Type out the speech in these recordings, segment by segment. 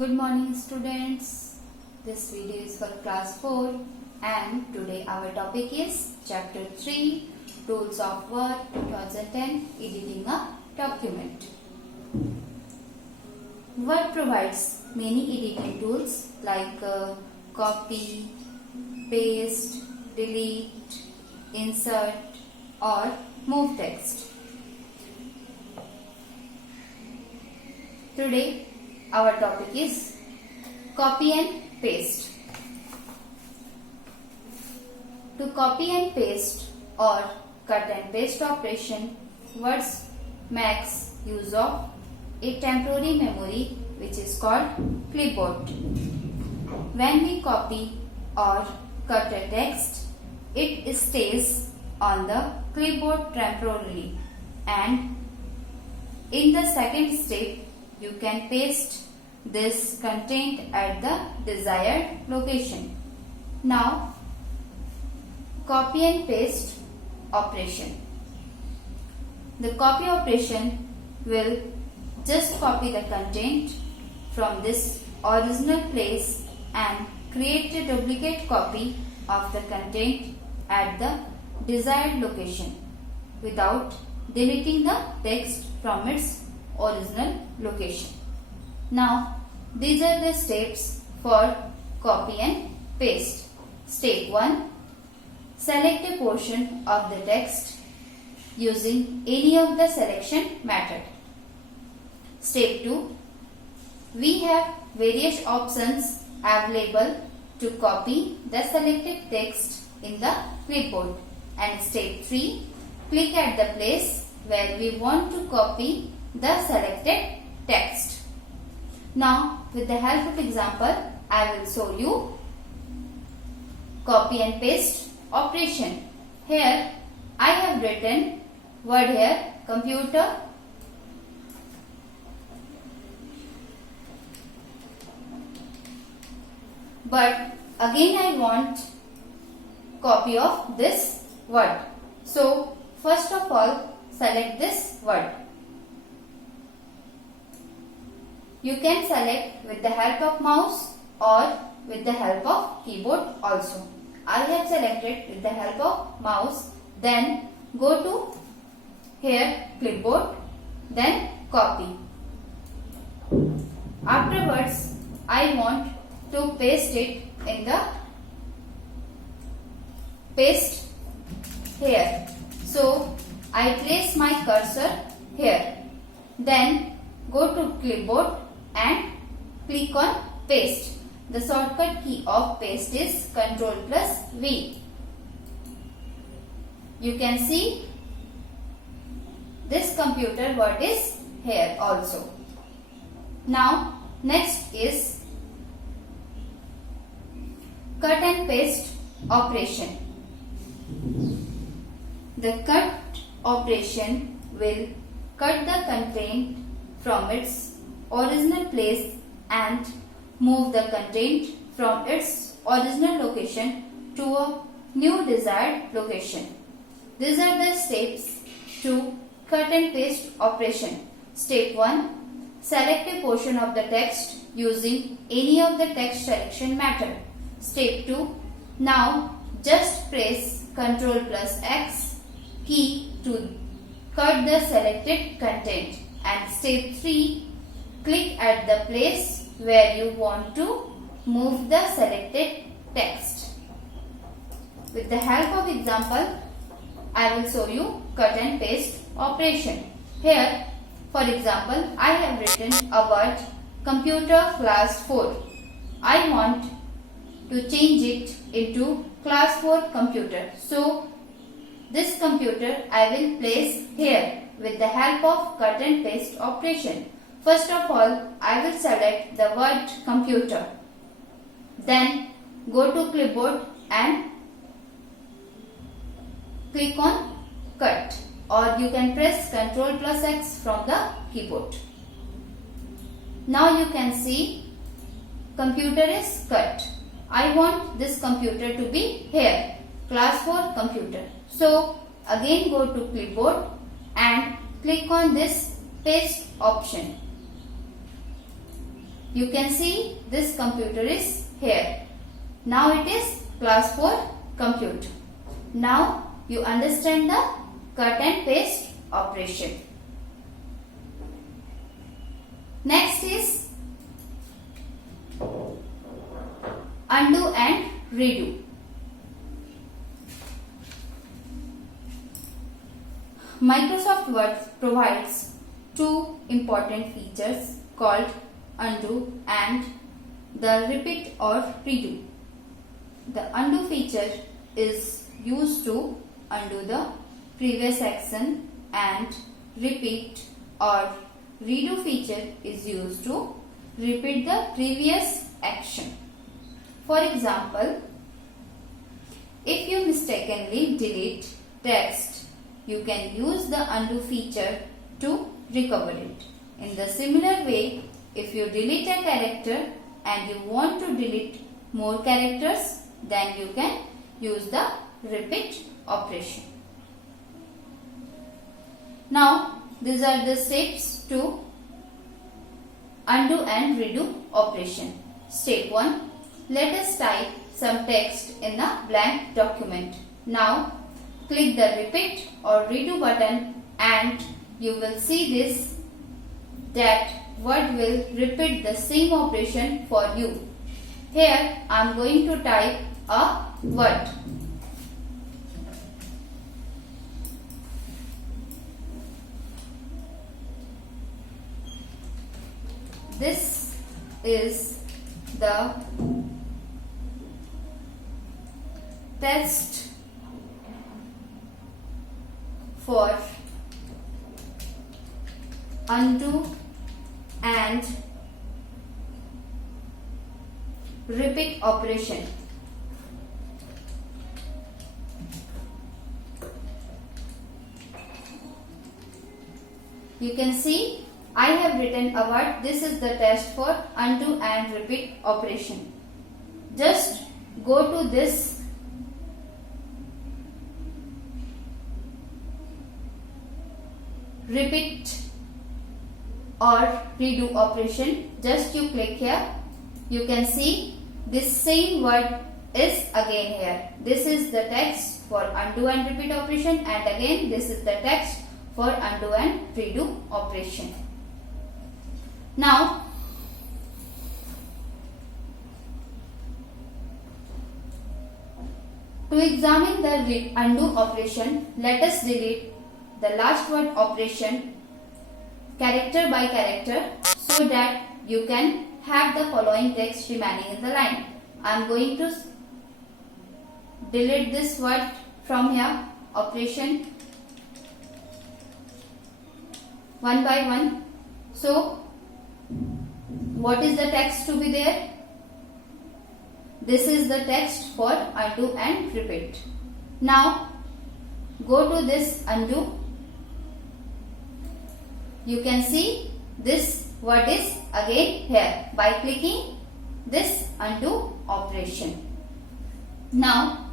Good morning students. This video is for class 4 and today our topic is chapter 3 Tools of Word 2010 Editing a Document. Word provides many editing tools like copy, paste, delete, insert or move text. Today our topic is copy and paste. To copy and paste or cut and paste operation, Words makes use of a temporary memory which is called clipboard. When we copy or cut a text, it stays on the clipboard temporarily, and in the second step you can paste this content at the desired location. Now, copy and paste operation. The copy operation will just copy the content from this original place and create a duplicate copy of the content at the desired location without deleting the text from its original location. Now, these are the steps for copy and paste. Step 1. Select a portion of the text using any of the selection method. Step 2. We have various options available to copy the selected text in the clipboard. And step 3. Click at the place where we want to copy the selected text. Now, with the help of example, I will show you copy and paste operation. Here, I have written word here, computer. But again I want copy of this word. So, first of all, select this word. You can select with the help of mouse or with the help of keyboard also. I have selected with the help of mouse. Then go to here clipboard. Then copy. Afterwards, I want to paste it in the paste here. So I place my cursor here. Then go to clipboard and click on paste. The shortcut key of paste is Ctrl+V. You can see this computer word is here also. Now next is cut and paste operation. The cut operation will cut the content from its original place and move the content from its original location to a new desired location. These are the steps to cut and paste operation. Step 1. Select a portion of the text using any of the text selection method. Step 2. Now just press Ctrl+X key to cut the selected content. And step 3. Click at the place where you want to move the selected text. With the help of example, I will show you cut and paste operation. Here, for example, I have written a word computer class 4. I want to change it into class 4 computer. So, this computer I will place here with the help of cut and paste operation. First of all, I will select the word computer. Then go to clipboard and click on cut, or you can press Ctrl+X from the keyboard. Now you can see computer is cut. I want this computer to be here, class 4 computer. So again go to clipboard and click on this paste option. you can see this computer is here. Now it is class 4 compute. Now you understand the cut and paste operation. Next is undo and redo. Microsoft Word provides two important features called undo and the repeat or redo. The undo feature is used to undo the previous action and repeat or redo feature is used to repeat the previous action. For example, if you mistakenly delete text, you can use the undo feature to recover it. In the similar way, if you delete a character and you want to delete more characters, then you can use the repeat operation. Now, these are the steps to undo and redo operation. Step 1. Let us type some text in a blank document. Now, click the repeat or redo button and you will see this that Word will repeat the same operation for you. Here I am going to type a word. This is the test for undo and repeat operation. You can see I have written a word. This is the test for undo and repeat operation. Just go to this repeat or redo operation. Just you click here. You can see this same word is again here. This is the text for undo and repeat operation, and again this is the text for undo and redo operation. Now, to examine the undo operation, let us delete the last word operation character by character so that you can have the following text remaining in the line. I am going to delete this word from here, operation one by one. So, what is the text to be there? This is the text for undo and repeat. Now, go to this undo. You can see this word is again here by clicking this undo operation. Now,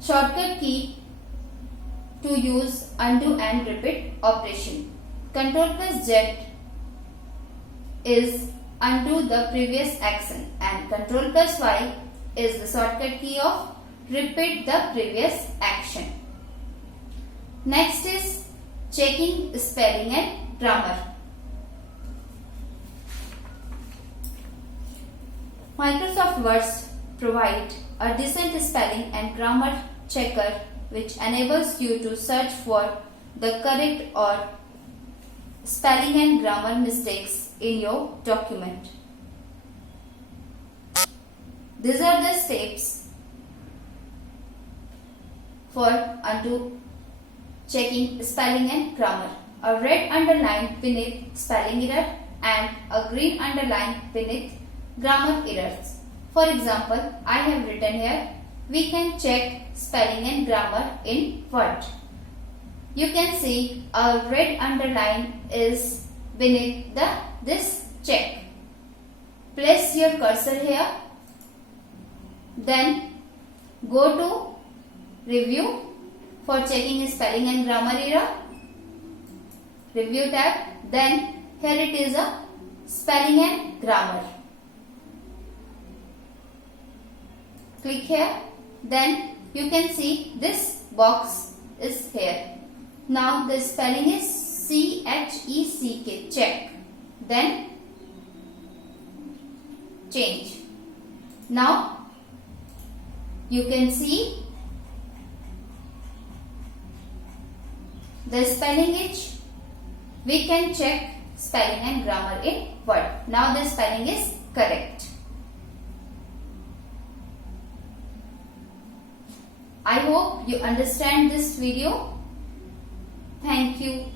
shortcut key to use undo and repeat operation. Ctrl+Z is undo the previous action and Ctrl+Y is the shortcut key of repeat the previous action. Next is checking spelling and grammar. Microsoft Word provides a decent spelling and grammar checker which enables you to search for the correct or spelling and grammar mistakes in your document. These are the steps for undo checking spelling and grammar. A red underline beneath spelling error and a green underline beneath grammar errors. For example, I have written here, we can check spelling and grammar in Word. You can see a red underline is beneath this check. Place your cursor here. Then go to review for checking spelling and grammar error. review tab. Then here it is a spelling and grammar. Click here. Then you can see this box is here. Now the spelling is C-H-E-C-K, check. Then change. Now you can see the spelling is, we can check spelling and grammar in Word. Now the spelling is correct. I hope you understand this video. Thank you.